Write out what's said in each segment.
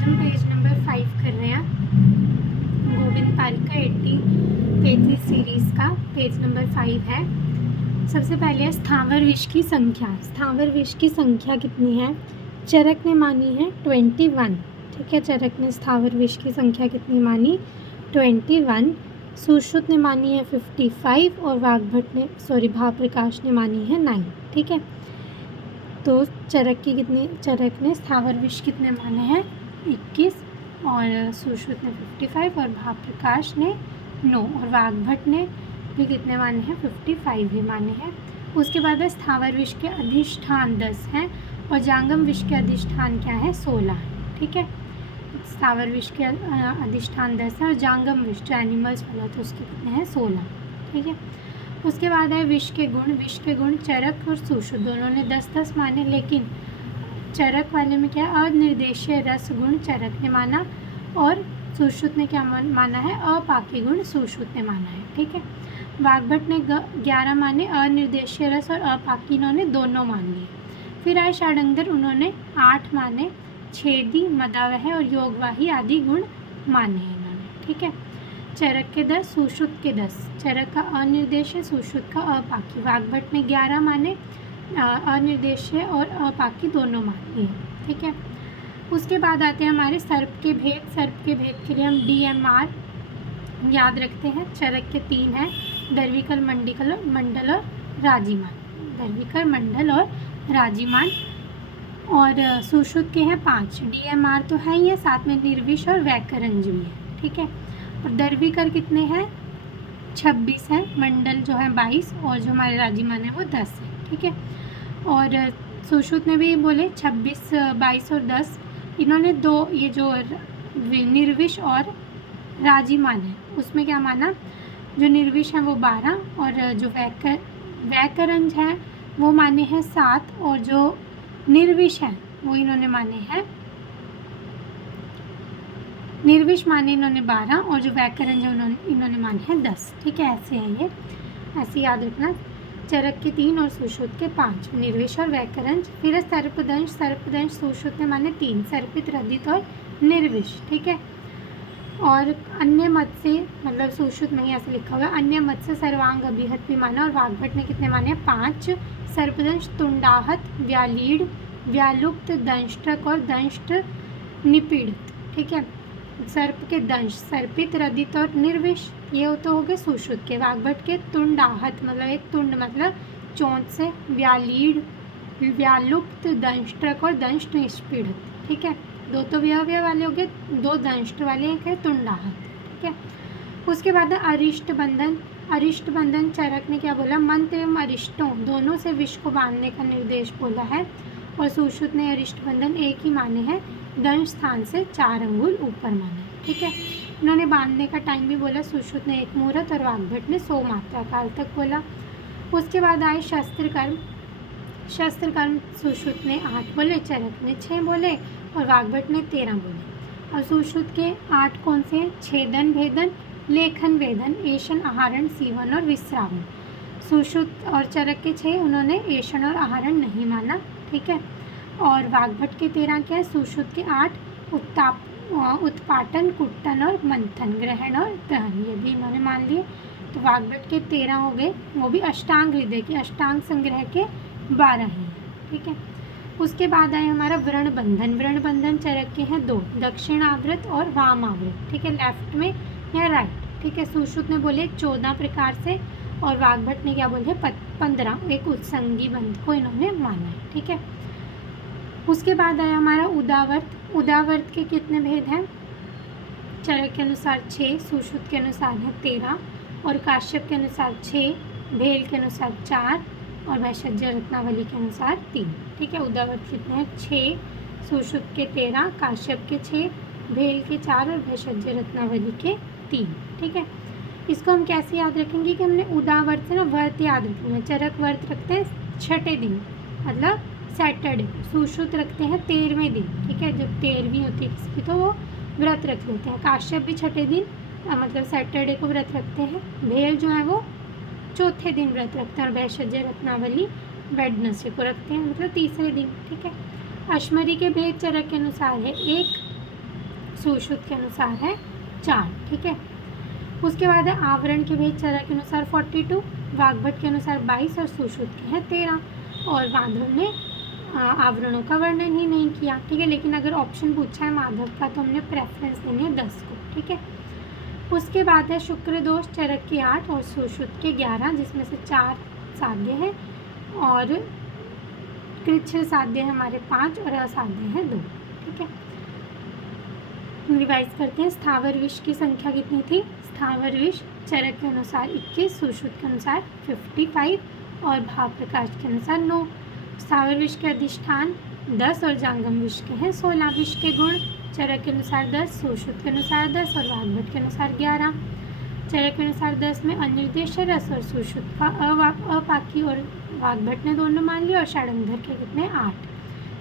आज हम page number 5 कर रहे हैं गोविंद पारिक का 80 पेज सीरीज़ का पेज नंबर 5 है। सबसे पहले है स्थावर विष की संख्या। स्थावर विष की संख्या कितनी है? चरक ने मानी है 21। ठीक है, चरक ने स्थावर विष की संख्या कितनी मानी? 21। सुश्रुत ने मानी है 55 और वाग्भट ने भावप्रकाश ने मानी है 9। ठीक है, तो चरक ने स्थावर विष कितने माने हैं? 21 और सुश्रुत ने 55 और भावप्रकाश ने 9 और वाग्भट ने भी कितने माने हैं? 55 ही माने हैं। उसके बाद है स्थावर विष के अधिष्ठान 10 हैं और जांगम विष के अधिष्ठान क्या है? 16 है। ठीक है, स्थावर विष के अधिष्ठान 10 है और जांगम विष जो एनिमल्स वाला था उसके कितने हैं? 16। ठीक है, उसके बाद है विष के गुण। विष के गुण चरक और सुश्रुत दोनों ने 10-10 माने, लेकिन चरक वाले में क्या है? अनिर्देशीय रस गुण चरक ने माना और सुश्रुत ने क्या माना है? अपाकी गुण सुश्रुत ने माना है। ठीक है, वाग्भट ने 11 माने, अनिर्देशीय रस और अपाकी इन्होंने दोनों मान लिए। फिर आए षडंगर, उन्होंने 8 माने, छेदी, मदावह और योगवाही आदि गुण माने हैं इन्होंने। ठीक है, चरक के 10, सुश्रुत के 10। चरक का अनिर्देशीय, सुश्रुत का अपाकी। वाग्भट ने 11 माने, अनिर्देशीय और अपाकी दोनों मान लिए। ठीक है, उसके बाद आते हैं हमारे सर्प के भेद। सर्प के भेद के लिए हम DMR याद रखते हैं। चरक के 3 हैं, दर्विकर, मंडल और राजीमान। दर्विकर, मंडल और राजीमान। और सुश्रुत के हैं 5। DMR तो है ही है, साथ में निर्विष और वैकरंज भी है। ठीक है, और दर्विकर कितने हैं? 26 है। मंडल जो है 22 और जो हमारे राजीमान है वो 10 है। ठीक है, और सुश्रुत ने भी बोले 26, 22 और 10। इन्होंने दो ये जो निर्विष और राजीमान है उसमें क्या माना? जो निर्विष है वो 12 और जो वैकरंज है वो माने हैं 7 और जो निर्विष है वो इन्होंने माने हैं, निर्विष माने इन्होंने 12 और जो व्याकरण जो इन्होंने माने हैं 10। ठीक है, ऐसे हैं ये, ऐसे याद रखना। चरक के 3 और सुश्रुत के 5, निर्विष और व्याकरण। फिर है सर्पदंश। सर्पदंश सुश्रुत ने माने 3, सर्पित, रदित और निर्विष। ठीक है, और अन्य मत से, मतलब सुश्रुत में ही ऐसे लिखा हुआ है, अन्य मत से सर्वांग अभिहत भी माना और वाग्भट ने कितने माने? 5। सर्पदंश तुंडाहत, व्यालीड, व्यालुप्त, दंष्ट्रक और दंष्ट निपीड़ित। ठीक है, सर्प के दंश, सर्पित, रदित और निर्विष, ये तो हो गए सुश्रुत के। वाग्भट के तुंडाहत, मतलब एक तुंड मतलब चोंच से, व्यालीड, व्यालुप्त, दंष्ट्रक और दंष्ट निष्पीड़ित। ठीक है, 2 तो व्यवय वाले हो गए, 2 दंष्ट वाले, एक है तुंडाहत। ठीक है, उसके बाद है अरिष्ट बंधन। अरिष्ट बंधन चरक ने क्या बोला? मंत्र एवं अरिष्टों दोनों से विष को बांधने का निर्देश बोला है और सुश्रुत ने अरिष्ट बंधन एक ही माने हैं, दंश स्थान से 4 अंगुल ऊपर माने। ठीक है, इन्होंने बांधने का टाइम भी बोला। सुश्रुत ने 1 मुहूर्त और वाग्भट ने 100 मात्रा काल तक बोला। उसके बाद आए शस्त्रकर्म। शस्त्रकर्म सुश्रुत ने 8 बोले, चरक ने 6 बोले और वाग्भट ने 13 बोले। और सुश्रुत के 8 कौन से हैं? छेदन, भेदन, लेखन, वेदन, ऐशन, आहरण, सीवन और विश्रावण। सुश्रुत और चरक के 6, उन्होंने ऐशन और आहरण नहीं माना। ठीक है, और वाग्भट के 13 क्या है? सुश्रुत के 8 उत्पाटन, कुट्टन और मंथन, ग्रहण और दहन, ये भी इन्होंने मान लिए। तो वाग्भट के 13 हो गए, वो भी अष्टांग हृदय के, अष्टांग संग्रह के 12 हैं। ठीक है, उसके बाद आए हमारा व्रण बंधन। व्रण बंधन चरक के हैं 2, दक्षिण आवृत और वाम आवृत। ठीक है, लेफ्ट में या राइट। ठीक है, सुश्रुत ने बोले 14 प्रकार से और वाग्भट ने क्या बोले? 15, एक उत्संगी बंध को इन्होंने माना है। ठीक है, उसके बाद आया हमारा उदावर्त। उदावर्त के कितने भेद हैं? चरक के अनुसार 6, सुश्रुत के अनुसार है 13 और काश्यप के अनुसार 6, भेल के अनुसार 4 और वैशज्य रत्नावली के अनुसार 3। ठीक है, उदावर्त कितने हैं? 6, सुश्रुत के 13, काश्यप के 6, भेल के 4 और वैशज्य रत्नावली के 3। ठीक है, इसको हम कैसे याद रखेंगे कि हमने उदावर्त से ना वर्त याद रखेंगे। चरक वर्त रखते हैं 6ठे दिन, मतलब सैटरडे। सुश्रुत रखते हैं 13वें दिन। ठीक है, जब 13वीं होती है किसी की तो वो व्रत रख लेते हैं। काश्यप भी 6ठे दिन मतलब सैटरडे को व्रत रखते हैं। भेल जो है वो 4थे दिन व्रत रखते हैं और वैशज्य रत्नावली वेडनेसडे को रखते हैं, मतलब 3रे दिन। ठीक है, अश्मरी के भेद चरक के अनुसार है 1, सुश्रुत के अनुसार है 4, ठीक है। उसके बाद है आवरण के भेद चरक के अनुसार 42, वाग्भट के अनुसार 22 और सुश्रुत के हैं 13। और माधव ने आवरणों का वर्णन ही नहीं किया, ठीक है। लेकिन अगर ऑप्शन पूछा है माधव का तो हमने प्रेफरेंस देनी है 10 को, ठीक है। उसके बाद है शुक्र दोष चरक के 8 और सुश्रुत के 11, जिसमें से 4 साध्य है और कृच्छ साध्य है हमारे 5 और असाध्य है 2, ठीक है। रिवाइज करते हैं। स्थावर विष की संख्या कितनी थी? स्थावर विष चरक के अनुसार 21, सुश्रुत के अनुसार 55 और भाव प्रकाश के अनुसार 9। स्थावर विष के अधिष्ठान 10 और जांगम विष के हैं 16। विष के गुण चरक के अनुसार 10, सुश्रुत के अनुसार 10 और वाग्भट के अनुसार 11। चरक के अनुसार 10 में अनिर्देश रस और सुश्रुत का अपाकी और वाग्भट ने दोनों मान लिया। और षडंगर के कितने? 8।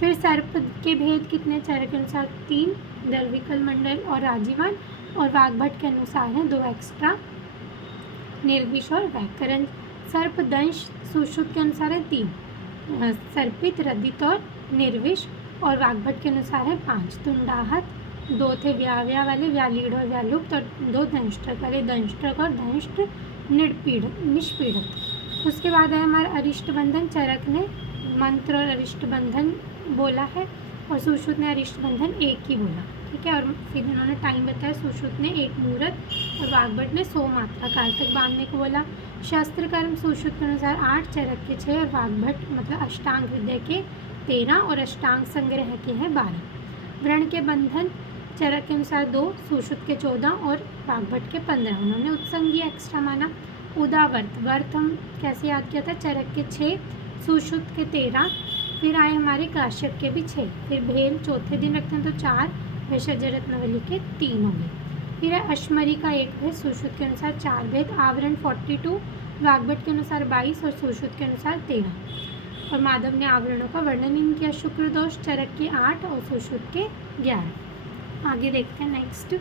फिर सर्प के भेद कितने? चरक के अनुसार 3, दर्विकल मंडल और राजीवान, और वाग्भट के अनुसार हैं 2 एक्स्ट्रा, निर्विष और व्याकरण। सर्प दंश सुश्रुत के अनुसार है 3, सर्पित, रदित और निर्विष, और वाग्भट के अनुसार है 5। तुंडाहत 2 थे व्याव्या वाले, व्यालीढ़ और व्यालुप्त, और 2 दंष्ट्रक वाले, दंष्ट्रक और दंष्ट निष्पीड़ित। उसके बाद है हमारा अरिष्ट बंधन। चरक ने मंत्र और अरिष्ट बंधन बोला है और सुश्रुत ने अरिष्ट बंधन 1 ही बोला, ठीक है। और फिर इन्होंने टाइम बताया, सुश्रुत ने 1 मुहूर्त और वाग्भट ने 100 मात्रा काल तक बांधने को बोला। शस्त्र कर्म सुश्रुत के अनुसार 8, चरक के 6 और वाग्भट मतलब अष्टांग हृदय के 13 और अष्टांग संग्रह के हैं 12। व्रण के बंधन चरक के अनुसार 2, सुश्रुत के 14 और वाग्भट के 15। उन्होंने उत्संगी एक्स्ट्रा माना। उदावर्त वर्त हम कैसे याद किया था? चरक के 6, सुश्रुत के 13, फिर आए हमारे काश्यप के भी 6, फिर भेल चौथे दिन रखते हैं तो 4, भेषज रत्नावली के 3 हो गए। फिर है अश्मरी का 1 भेद, सुश्रुत के अनुसार 4 भेद। आवरण 42, वाग्भट के अनुसार 22 और सुश्रुत के अनुसार 13। और माधव ने आवरणों का वर्णन नहीं किया। शुक्र दोष चरक के 8 और सुश्रुत के 11। आगे देखते हैं नेक्स्ट।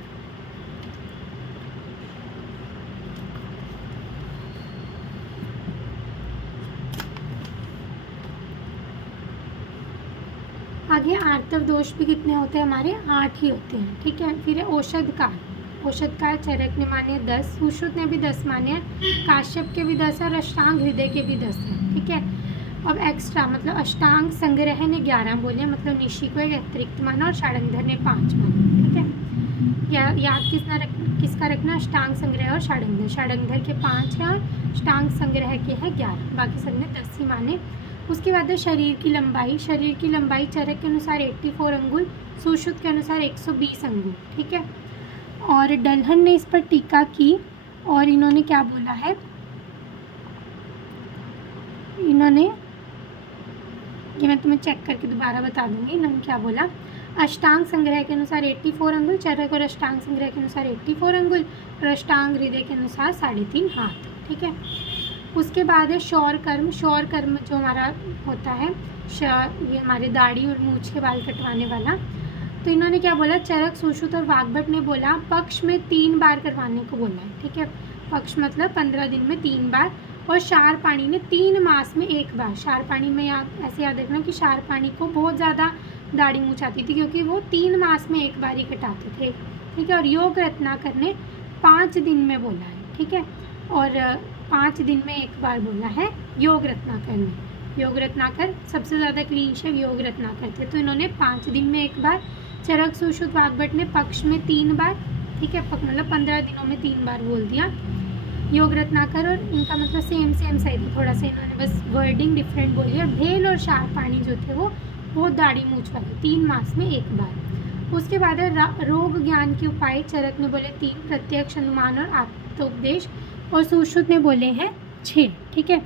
आगे आर्तव दोष भी कितने होते हैं? हमारे 8 ही होते हैं, ठीक है। फिर है औषध काल। औषध काल चरक ने माने 10, सुश्रुत ने भी 10 माने हैं, काश्यप के भी 10 और अष्टांग हृदय के भी 10 हैं, ठीक है। अब एक्स्ट्रा मतलब अष्टांग संग्रह ने 11 बोले, मतलब निशी को एक अतिरिक्त माना और षडंगर ने 5 माना, ठीक है। याद किसका रखना? अष्टांग संग्रह और षडंगर। षडंगर के 5 हैं और अष्टांग संग्रह के हैं 11, बाकी सब ने 10 ही माने। उसके बाद है शरीर की लंबाई। शरीर की लंबाई चरक के अनुसार 84 अंगुल, सुश्रुत के अनुसार 120 अंगुल, ठीक है। और डलहन ने इस पर टीका की और इन्होंने क्या बोला है? इन्होंने, ये मैं तुम्हें चेक करके दोबारा बता दूंगी, इन्होंने क्या बोला। अष्टांग संग्रह के अनुसार 84 अंगुल, चरक और अष्टांग संग्रह के अनुसार 84 अंगुल और अष्टांग हृदय के अनुसार 3.5 हाथ, ठीक है। उसके बाद है शौर कर्म। शौर कर्म जो हमारा होता है, ये हमारे दाढ़ी और मूछ के बाल कटवाने वाला। तो इन्होंने क्या बोला? चरक, सुश्रुत और वाग्भट ने बोला पक्ष में 3 बार करवाने को बोला है, ठीक है। पक्ष मतलब 15 दिन में 3 बार, और शारपाणी ने 3 मास में 1 बार। शारपाणी में ऐसे याद रखना कि शारपाणी को बहुत ज़्यादा दाढ़ी मूछ आती थी क्योंकि वो 3 मास में 1 बार ही कटाते थे, ठीक है। और योग रत्नाकर ने 5 दिन में बोला है, ठीक है। और 5 दिन में 1 बार बोला है योग रत्नाकर ने। योग रत्नाकर सबसे ज़्यादा क्लीन शेव योग रत्नाकर थे, तो इन्होंने 5 दिन में 1 बार। चरक, सुश्रुत, वाग्भट ने पक्ष में 3 बार, ठीक है, मतलब 15 दिनों में 3 बार बोल दिया। योग रत्नाकर और इनका मतलब सेम सही था, थोड़ा सा इन्होंने बस वर्डिंग डिफरेंट बोली। और भेल और शारपाणी जो थे वो दाढ़ी मूछ वाले 3 मास में 1 बार। उसके बाद है रोग ज्ञान के उपाय। चरक ने बोले 3, प्रत्यक्ष, अनुमान और आत्मोपदेश, और सुश्रुत ने बोले हैं 6, ठीक है।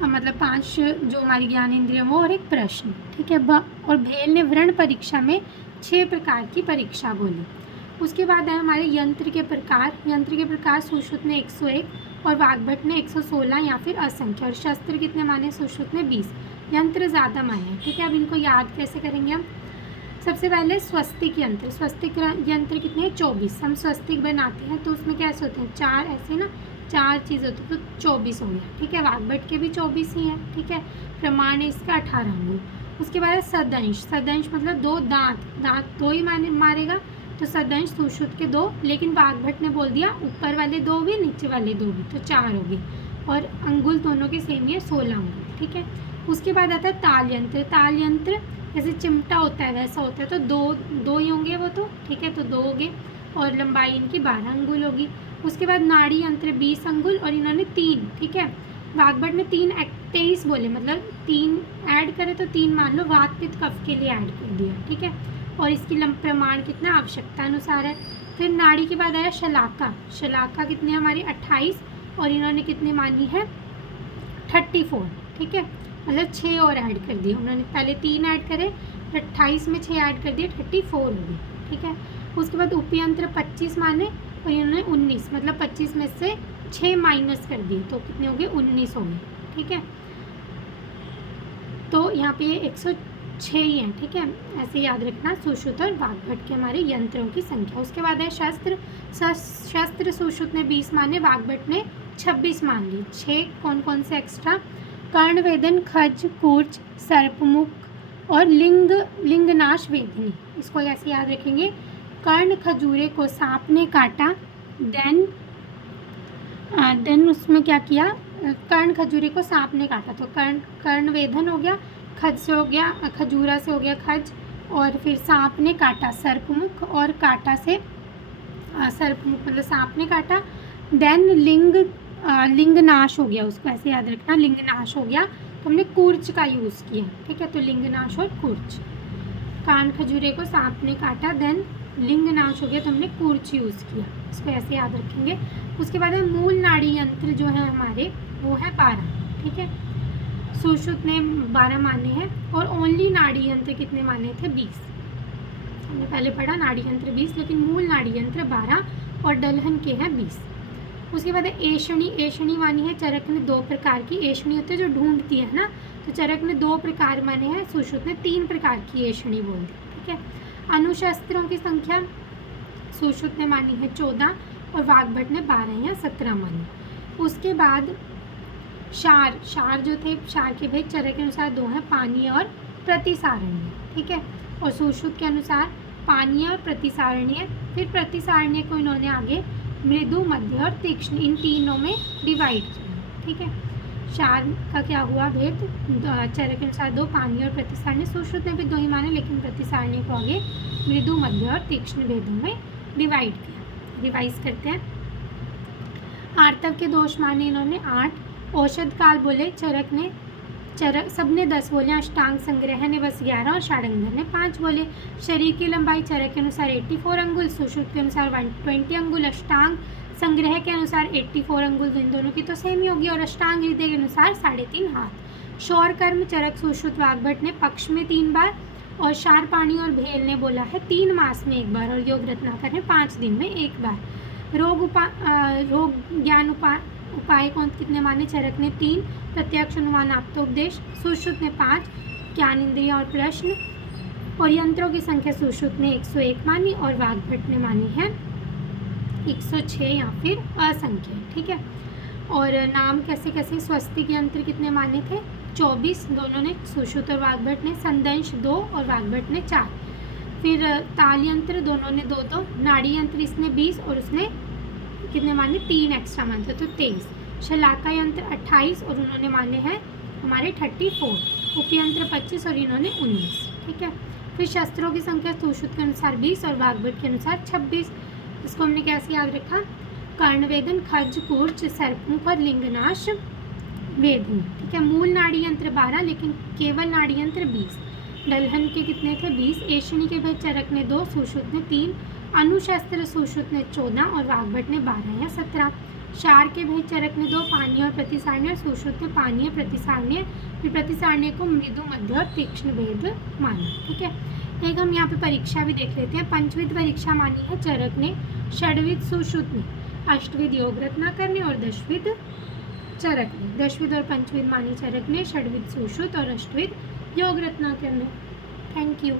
मतलब 5 जो हमारी ज्ञान इंद्रिय वो और एक प्रश्न, ठीक है। और भेल ने व्रण परीक्षा में 6 प्रकार की परीक्षा बोली। उसके बाद है हमारे यंत्र के प्रकार। यंत्र के प्रकार सुश्रुत ने 101 और वाग्भट ने 116 या फिर असंख्य। और शस्त्र कितने माने? सुश्रुत ने 20, यंत्र ज़्यादा माने, ठीक है। अब इनको याद कैसे करेंगे हम? सबसे पहले स्वस्तिक यंत्र। स्वस्तिक यंत्र कितने हैं? 24। हम स्वस्तिक बनाते हैं तो उसमें कैसे होते हैं? 4 ऐसे ना, 4 चीज़ होती है तो 24 हो गया, ठीक है। वाग्भट के भी 24 ही हैं, ठीक है। प्रमाण है इसका 18 अंगुल। उसके बाद है सदंश। सदंश मतलब दो दांत, दांत दो ही मारेगा, तो सदंश सुश्रुत के दो, लेकिन वाग्भट ने बोल दिया ऊपर वाले दो भी नीचे वाले दो भी, तो 4 हो गए। और अंगुल दोनों के सेम ही है, 16 अंगुल। ठीक है, उसके बाद आता है ताल यंत्र। ताल यंत्र जैसे चिमटा होता है वैसा होता है, तो दो ही होंगे वो तो। ठीक है, तो 2 हो गए, और लंबाई इनकी 12 अंगुल होगी। उसके बाद नाड़ी यंत्र 20 अंगुल, और इन्होंने 3। ठीक है, वाग्भट ने 23 बोले, मतलब 3 ऐड करे तो 3 मान लो, वात पित्त कफ के लिए ऐड कर दिया। ठीक है, और इसकी प्रमाण कितना आवश्यकता अनुसार है। फिर नाड़ी के बाद आया शलाका। शलाका कितने हमारी 28, और इन्होंने कितनी मानी है 34। ठीक है, मतलब 6 और ऐड कर दिए उन्होंने, पहले 3 ऐड करे, 28 में 6 ऐड कर दिए, 34 हो गई। ठीक है, उसके बाद उपयंत्र 25 माने, और इन्होंने 19, मतलब 25 में से 6 माइनस कर दिए, तो कितने हो गए 19 हो गए। ठीक है, तो यहाँ पे 106 ही हैं। ठीक है, ऐसे याद रखना सुश्रुत और वाग्भट के हमारे यंत्रों की संख्या। उसके बाद है शस्त्र। शस्त्र सुश्रुत ने 20 माने, वाग्भट ने 26 मान ली। 6 कौन कौन से एक्स्ट्रा? कर्णवेदन, खज, कूर्च, सर्पमुख और लिंगनाश वेदिनी। इसको ऐसे याद रखेंगे, कर्ण खजूरे को सांप ने काटा, देन उसमें क्या किया, कर्ण खजूरे को सांप ने काटा, तो कर्णवेधन हो गया, खज से हो गया, खजूरा से हो गया खज, और फिर सांप ने काटा सर्पमुख, और काटा से सर्पमुख मतलब सांप ने काटा। देन लिंगनाश हो गया, उसको ऐसे याद रखना, लिंगनाश हो गया, तो हमने कूर्च का यूज़ किया। ठीक है, तो लिंगनाश और कूर्च। कान खजूरे को सांप ने काटा, देन लिंगनाश हो गया, तो हमने कूर्च यूज़ किया, इसको ऐसे याद रखेंगे। उसके बाद है मूल नाड़ी यंत्र जो है हमारे, वो है 12। ठीक है, सुश्रुत ने 12 माने हैं, और ओनली नाड़ी यंत्र कितने माने थे 20। हमने पहले पढ़ा नाड़ी यंत्र 20, लेकिन मूल नाड़ी यंत्र 12 और दलहन के हैं 20। उसके बाद है एषणी। एषणी मानी है चरक ने 2 प्रकार की। एषणी होती है जो ढूंढती है ना, तो चरक ने 2 प्रकार माने हैं, सुश्रुत ने 3 प्रकार की एषणी बोल दी। ठीक है, अनुशस्त्रों की संख्या सुश्रुत ने मानी है 14, और वाग्भट ने 12 या 17 मानी। उसके बाद क्षार। क्षार जो थे, क्षार के भेद चरक के अनुसार 2 हैं, पानीय और प्रतिसारणीय। ठीक है, और सुश्रुत के अनुसार पानीय और प्रतिसारणीय। फिर प्रतिसारणीय को इन्होंने आगे मृदु, मध्य और तीक्ष्ण, इन तीनों में डिवाइड किया। ठीक है, क्षार का क्या हुआ भेद, चरक के अनुसार 2, पानीय और प्रतिसारणीय। सुश्रुत ने भी 2 ही माने, लेकिन प्रतिसारणीय को आगे मृदु, मध्य और तीक्ष्ण भेदों में डिवाइड किया। रिवाइज करते हैं। आर्तव के दोष माने इन्होंने 8, औषध काल बोले चरक सबने 10 बोले, अष्टांग संग्रह ने बस 11, और षाडंगर ने 5 बोले। शरीर की लंबाई चरक के अनुसार 84 अंगुल, सुश्रुत के अनुसार 120 अंगुल, अष्टांग संग्रह के अनुसार 84 अंगुल, इन दोनों की तो सेम ही होगी, और अष्टांग हृदय के अनुसार 3.5 हाथ। शौर कर्म चरक सुश्रुत वाग्भट ने पक्ष में 3 बार, और शारपाणी और भेल ने बोला है 3 मास में 1 बार, और योग रत्नाकर ने 5 दिन में 1 बार। रोग ज्ञान उपाय कौन कितने माने, चरक ने 3, प्रत्यक्ष अनुमान आप्तोपदेश, सुश्रुत ने 5, ज्ञान इंद्रिय और प्रश्न, और यंत्रों की संख्या सुश्रुत ने 101 मानी, और वाग्भट ने मानी है 106 या फिर असंख्य। ठीक है, और नाम कैसे कैसे, स्वस्तिक यंत्र कितने माने थे 24, दोनों ने, सुश्रुत और वाग्भट ने। संदंश 2 और वाग्भट ने 4। फिर ताल यंत्र दोनों ने 2-2, नाड़ी यंत्र इसने 20 और उसने कितने माने 3 एक्स्ट्रा मानते, तो 23। शलाका यंत्र 28 और उन्होंने माने हैं हमारे 34। उपयंत्र 25 और इन्होंने 19। ठीक है, फिर शस्त्रों की संख्या सुश्रुत के अनुसार 20 और वाग्भट के अनुसार 26। इसको हमने कैसे याद रखा, कर्णवेदन, खज, कूर्च, सर्पमुख और लिंगनाश वेदिनी। ठीक है, मूल नाड़ी यंत्र 12, लेकिन केवल नाड़ी यंत्र 20। दलहन के कितने थे 20। एषणी के भेद चरक ने 2, सुश्रुत ने 3, अनुशस्त्र सुश्रुत ने 14 और वाग्भट ने 12 या 17। क्षार के भेद चरक ने 2, पानीय और प्रतिसारणीय, सुश्रुत ने पानीय, प्रतिसारणीय, फिर प्रतिसारणीय को मृदु, मध्य और तीक्ष्ण भेद माना। ठीक है, एक हम यहाँ पे परीक्षा भी देख लेते हैं। पंचविध परीक्षा मानी है चरक ने, षड्विध सुश्रुत ने, अष्टविध योग रत्नाकर ने, और दशविध चरक ने। दशविध और पंचविध मानी चरक ने, षड्विध सुश्रुत और अष्टविध योग रत्नाकर ने। Thank you.